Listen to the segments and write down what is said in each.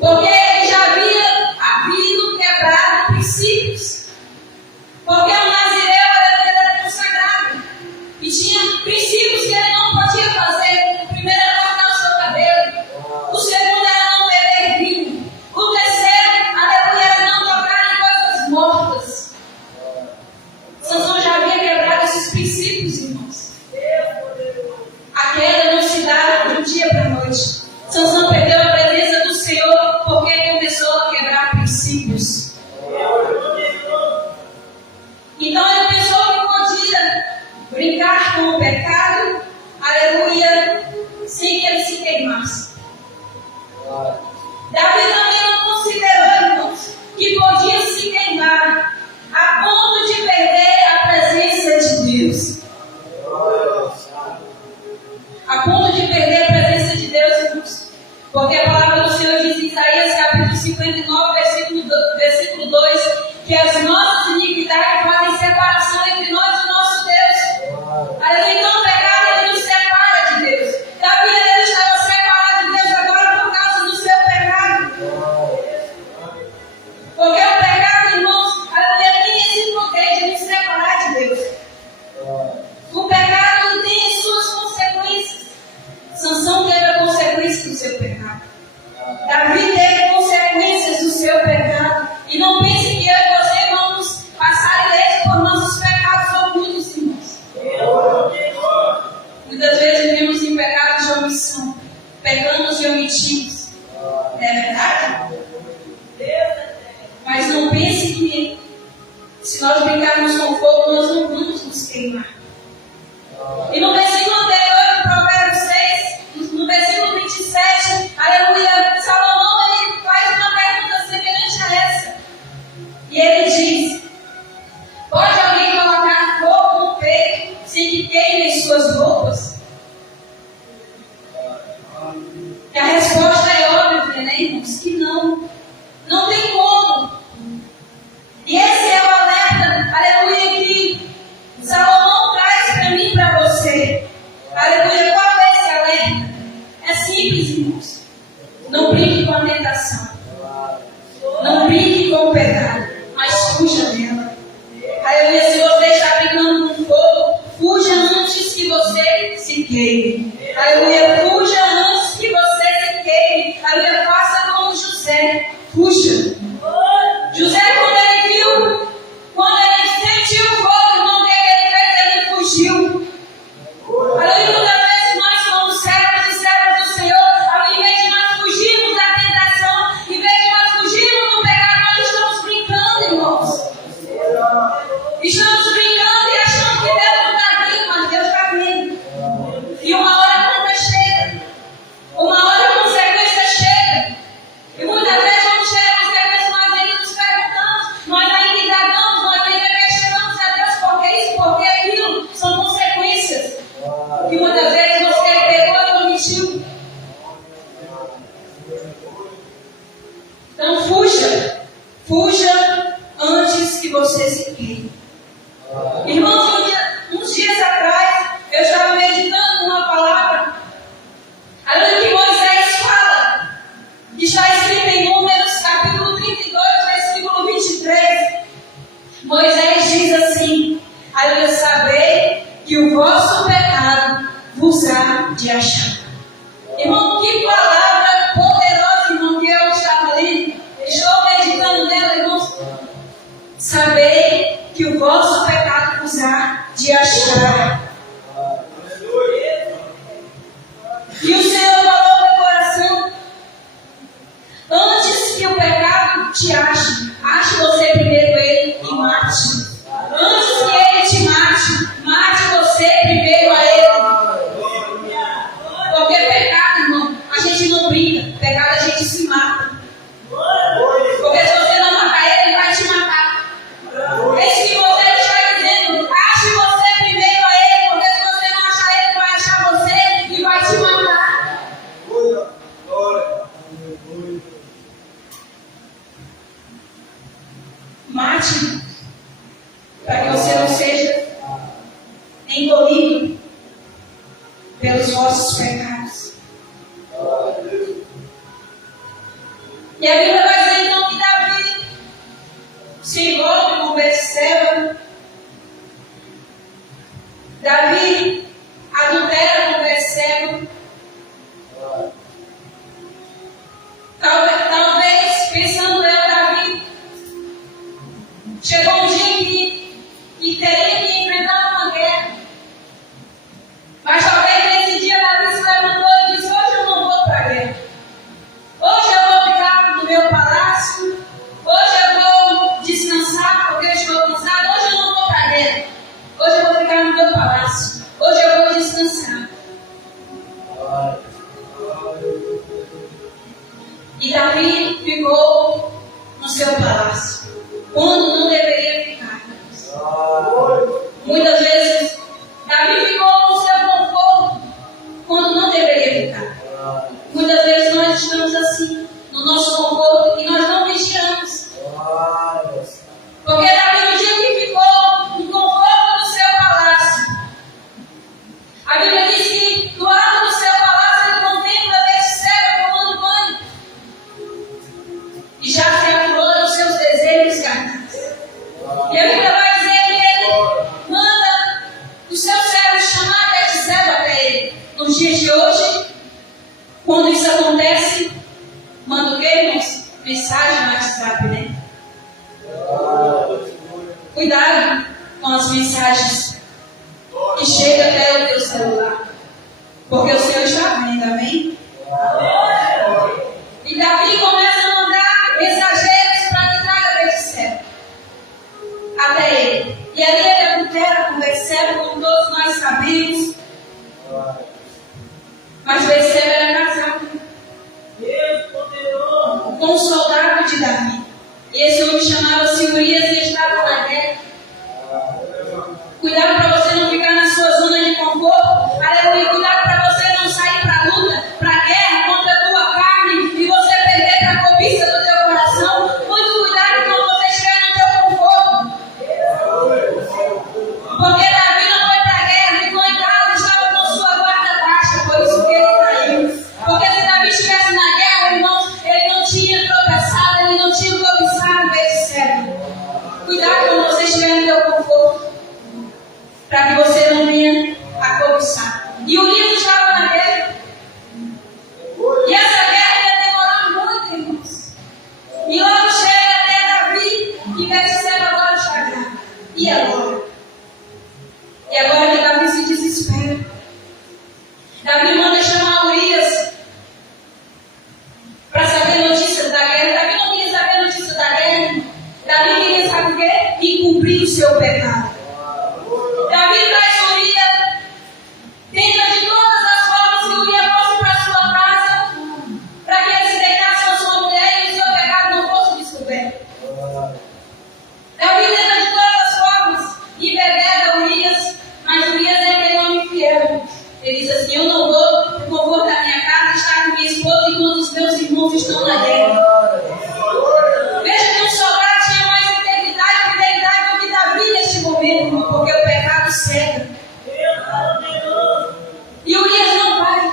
Porque ele já havia havido quebrado princípios. Porque o nazireu era consagrado. E tinha princípios que ele não podia fazer. O primeiro era cortar o seu cabelo. O segundo era não beber vinho. O terceiro, aleluia, era não tocar em coisas mortas. Sansão já havia quebrado esses princípios, irmãos. A queda não se dá de um dia para a noite. Sansão perdeu a presença do Senhor porque começou a quebrar princípios. Então ele pensou que podia brincar com o pecado, aleluia, sem que ele se queimasse. Davi também não considerou, irmãos, que podia se queimar a ponto de perder a presença de Deus. A ponto de perder a presença de Deus, irmãos. Porque a palavra do Senhor diz em Isaías capítulo 59, versículo 2, que as nossas iniquidades fazem separação entre nós e o nosso Deus. Aleluia. Então o pecado ele nos separa de Deus. Davi ele estava separado de Deus agora por causa do seu pecado. Porque o pecado, irmãos, aleluia, tem esse poder de nos separar de Deus. O pecado tem suas consequências. Sansão teve a consequência do seu pecado. Davi teve consequências do seu pecado. E não pense que eu e você vamos passar ileso por nossos pecados ocultos, irmãos. Muitas vezes vivemos em pecados de omissão. Pecamos e omitimos. Não é verdade? Mas não pense que se nós brincarmos com fogo, nós não vamos nos queimar. E no versículo anterior do Provérbios 6, no versículo 27, aleluia, Salomão ele faz uma pergunta semelhante a essa. E ele diz: pode alguém colocar fogo no peito sem que queimem suas roupas? E a resposta é óbvia, né, irmãos? Que não. Não tem como. E esse é o alerta, aleluia, que Salomão traz para mim e para você. Aleluia, qual é esse alerta? É simples, irmãos. Não brinque com a tentação. Não brinque com o pecado, mas fuja dela. Aleluia, se você está brincando com fogo, fuja antes que você se queime. Aleluia, fuja antes que você se queime. Aleluia, faça como José. Fuja. José, quando ele sentiu o fogo, o que ele fez? Ele fugiu. Aleluia, muitas vezes nós somos servos e servas do Senhor. Ao invés de nós fugirmos da tentação, em vez de nós fugirmos do pecado, nós estamos brincando, irmãos. Estamos brincando e achando que Deus não está vindo, mas Deus está vindo. E uma hora a conta chega. Uma hora a consequência chega. E muitas vezes quando chega a consequência, nós ainda nos perguntamos, nós ainda indagamos, nós ainda questionamos a Deus por que isso, por que aquilo. São consequências que muitas vezes você pegou e omitiu. Então fuja. Fuja antes que você se queime. Irmãos, uns dias atrás, eu estava meditando numa palavra, além que Moisés fala, que está escrito em Números, capítulo 32, versículo 23. Moisés diz assim: aleluia, sabei que o vosso pecado vos há de achar. Irmão, que palavra poderosa, irmão, que eu estava lendo. Estou meditando nela, irmãos. Sabei que o vosso pecado vos há de achar. E o Senhor falou no meu coração: antes que o pecado te ache, ache você primeiro ele e mate. Antes que ele te mate, mate você primeiro a ele. Porque pecado, irmão, a gente não brinca. Pecado a gente se mata. Porque se você não matar ele, ele vai te matar. É isso que você está dizendo. Ache você primeiro a ele. Porque se você não achar ele, ele vai achar você e vai te matar. Mate, para que você não seja engolido pelos vossos pecados. E a Bíblia vai dizer então que Davi se envolve com Betseba. Davi adultera com Betseba. Talvez, pensando eu, Davi, chegou um dia que teria que enfrentar uma guerra. Mas talvez nesse dia Davi se levantou e disse: hoje eu não vou para a guerra. Hoje eu vou ficar no meu palácio. Hoje eu vou descansar porque eu estou cansado. Hoje eu não vou para a guerra. Hoje eu vou ficar no meu palácio. Hoje eu vou descansar. E Davi ficou no seu palácio, quando não deveria ficar. Muitas vezes, Davi ficou no seu conforto, quando não deveria ficar. Muitas vezes nós estamos assim, no nosso conforto, e nós não vigiamos. Porque Davi, no dia que ficou no conforto do seu palácio, a Bíblia diz que do lado do seu palácio ele contempla Betseba tomando banho. E já se aflora os seus desejos carnais. E a Bíblia vai dizer que ele manda os seus servos chamar Betseba até ele. Nos dias de hoje, quando isso acontece, manda o quê, irmãos? Mensagem no WhatsApp, né? Cuidado com as mensagens que chegam até o teu celular. Porque o Senhor está vendo, amém? E Davi começa a mandar mensageiros para que traga Betseba até ele. E ali ele adultera com Betseba, como todos nós sabemos. Mas Betseba era casada com um soldado de Davi. E esse homem chamava-se Urias e estava na guerra. Cuidado para você não ficar na sua zona de conforto. Aleluia. Cuidado para você não sair para a luta, para a guerra contra a tua carne e você perder para a cobiça do teu coração. Muito cuidado quando você estiver no teu conforto. Porque Davi não foi para a guerra, ficou em casa, estava com sua guarda baixa, por isso que ele caiu. Porque se Davi estivesse na guerra, irmãos, ele não tinha tropeçado, ele não tinha cobiçado Betseba. Cuidado quando você estiver no teu conforto, para que você não venha a cobiçar. E Urias estava na guerra. E essa guerra ia demorar muito, irmãos. E logo chega até Davi e Betseba agora está grávida. E agora? E agora que Davi se desespera. Davi manda chamar Urias para saber notícias da guerra. Davi não queria saber notícias da guerra. Davi queria saber o quê? Encobrir o seu pecado. Davi traz Urias, tenta de todas as formas que Urias fosse para sua casa, para que ele se deitasse com sua mulher e o seu pecado não fosse descoberto. Davi tenta de todas as formas e bebeda Urias, mas Urias é aquele homem fiel. Ele diz assim: eu não vou no conforto da minha casa estar com minha esposa enquanto os meus irmãos estão na guerra. Veja que um soldado tinha mais integridade e fidelidade do que Davi neste momento, porque o pecado cega. E Urias não vai.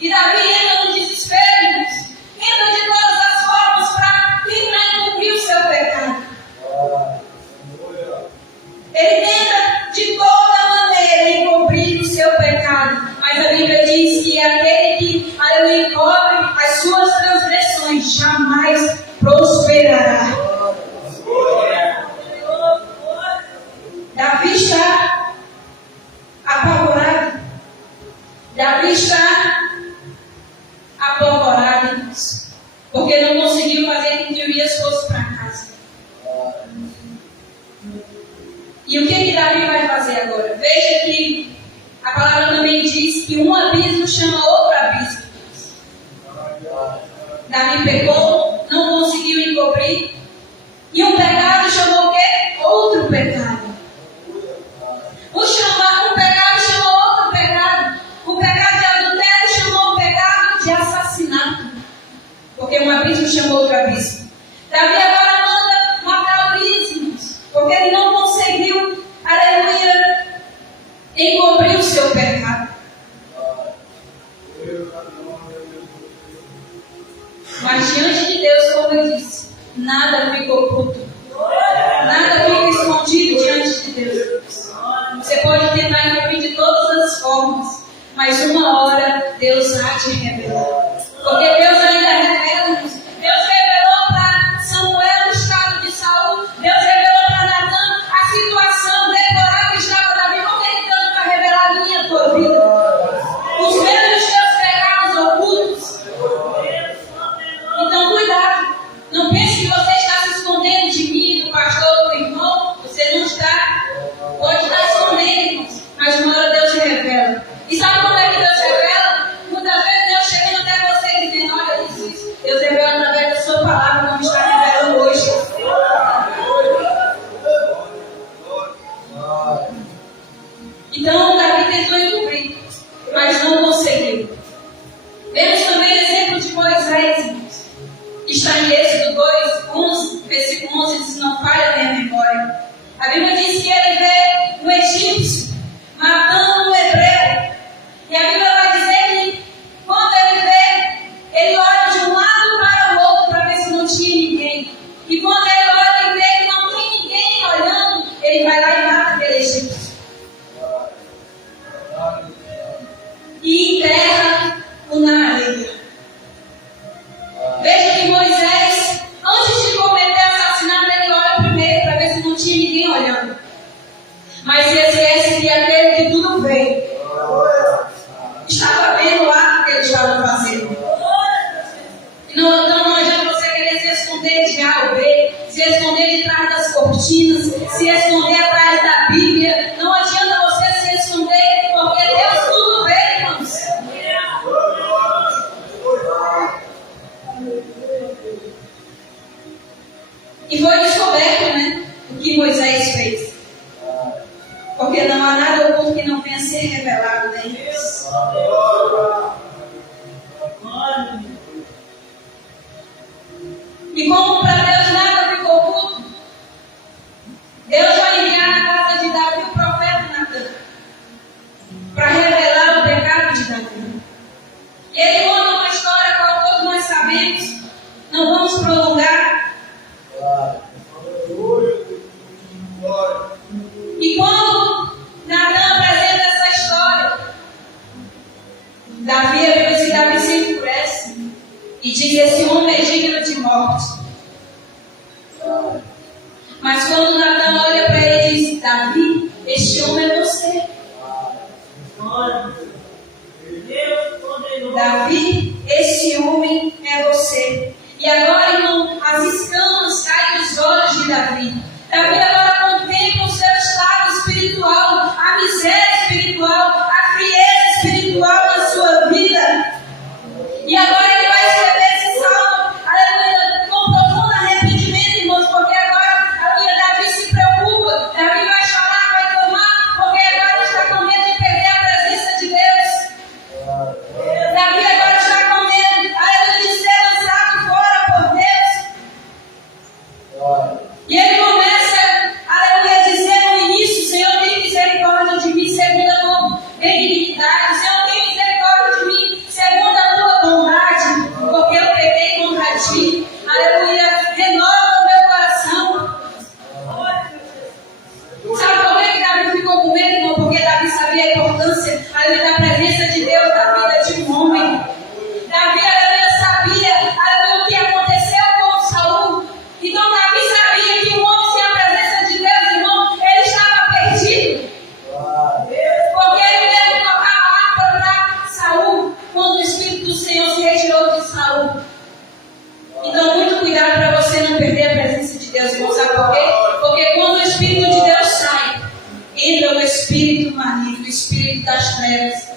E Davi entra no desespero, irmãos. Entra de todas as formas para tentar encobrir o seu pecado. Ele tenta de toda maneira encobrir o seu pecado. Mas a Bíblia diz que aquele que encobre as suas transgressões jamais prosperará. Davi está apavorado. Davi está apavorado, irmãos, porque não conseguiu fazer com que Urias fosse para casa. E o que Davi vai fazer agora? Veja que a palavra também diz que um abismo chama outro abismo. Davi pecou, não conseguiu encobrir. E um pecado chamou o quê? Outro pecado. Um pecado chamou outro pecado. O pecado de adultério chamou o pecado de assassinato. Porque um abismo chamou outro abismo. Davi agora manda matar Urias, irmãos, porque ele não conseguiu, aleluia, encobrir o seu pecado. Mas diante de Deus, como eu disse, nada fica oculto. Nada fica escondido diante de Deus. Você pode tentar encobrir de todas as formas, mas uma hora Deus há de revelar. Porque Deus ainda revela-nos. Deus revelou para Samuel o estado de Saul. Deus revelou para Natan a situação deplorável que estava Davi. Não tem tanto para revelar a minha e a tua vida. Os meus e os teus pecados ocultos. Então cuidado. Não pense que você está se escondendo de mim, do pastor, do irmão. Você não está. Pode estar escondendo, irmãos. Mas uma hora Deus revela. E sabe como é que Deus revela? Muitas vezes Deus chegando até você e dizendo: olha isso. Deus revela através da sua palavra, como está revelando hoje. Então Davi tentou encobrir, mas não conseguiu. Vemos também o exemplo de Moisés, irmãos. Está em Êxodo 2, 11, versículo 11, diz: não falha a minha memória. A Bíblia diz que ele vê um egípcio matando um hebreu. E a Bíblia vai dizer que quando ele vê, ele olha de um lado para o outro para ver se não tinha ninguém. E quando ele olha e vê que não tem ninguém olhando, ele vai lá e mata aquele egípcio. E enterra-o na areia. Veja que Moisés, antes de cometer o assassinato, ele olha primeiro para ver se não tinha ninguém olhando. Mas se esquece que aquele que tudo vê estava vendo o ato que ele estava fazendo. Então não adianta você querer se esconder de A ou B, se esconder de trás das cortinas, se esconder atrás da Bíblia. Não adianta você se esconder, porque Deus tudo vê, irmãos. E foi descoberto, né, o que Moisés fez. Porque não há nada oculto que não venha a ser revelado, né, Deus? E como para Deus nada ficou oculto, Deus vai enviar na casa de Davi o profeta Natan para revelar o pecado de Davi. E ele conta uma história a qual todos nós sabemos. Não vamos prolongar. E quando Natan apresenta essa história, Davi, a Bíblia diz que Davi se enfurece e diz: esse homem é digno de morte. Mas quando Natan olha para ele e diz: Davi, este homem é você. Davi, este homem é você. E agora, irmão, as escamas caem dos olhos de Davi. Davi agora contempla o seu estado espiritual, a miséria espiritual, a frieza espiritual na sua vida. E agora ele vai escrever esse salmo, aleluia, com profundo arrependimento, irmãos, porque agora, aleluia, Davi se preocupa. Davi vai chorar, vai clamar, porque agora está com medo de perder a presença de Deus. Davi agora está com medo, aleluia, de ser lançado fora por Deus. E ele começa, aleluia, a dizer no início: Senhor, tem misericórdia de mim segundo a tua benignidade. Senhor, tem misericórdia de mim segundo a tua bondade, porque eu pequei contra ti. Aleluia, renova o meu coração. Sabe por que Davi ficou com medo, irmão? Porque Davi sabia a importância, aleluia, da presença de Deus na vida de um homem. Davi, aleluia, sabia, aleluia, o que aconteceu com Saul. Então Davi sabia que um homem sem a presença de Deus, irmão, ele estava perdido. Porque ele mesmo tocava harpa para Saul, quando o Espírito do Senhor se retirou de Saul. Então muito cuidado para você não perder a presença de Deus, irmão. Sabe por quê? Porque quando o Espírito de Deus sai, entra o Espírito maligno, o Espírito das trevas.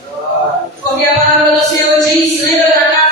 Porque a palavra do Senhor diz: lembra da casa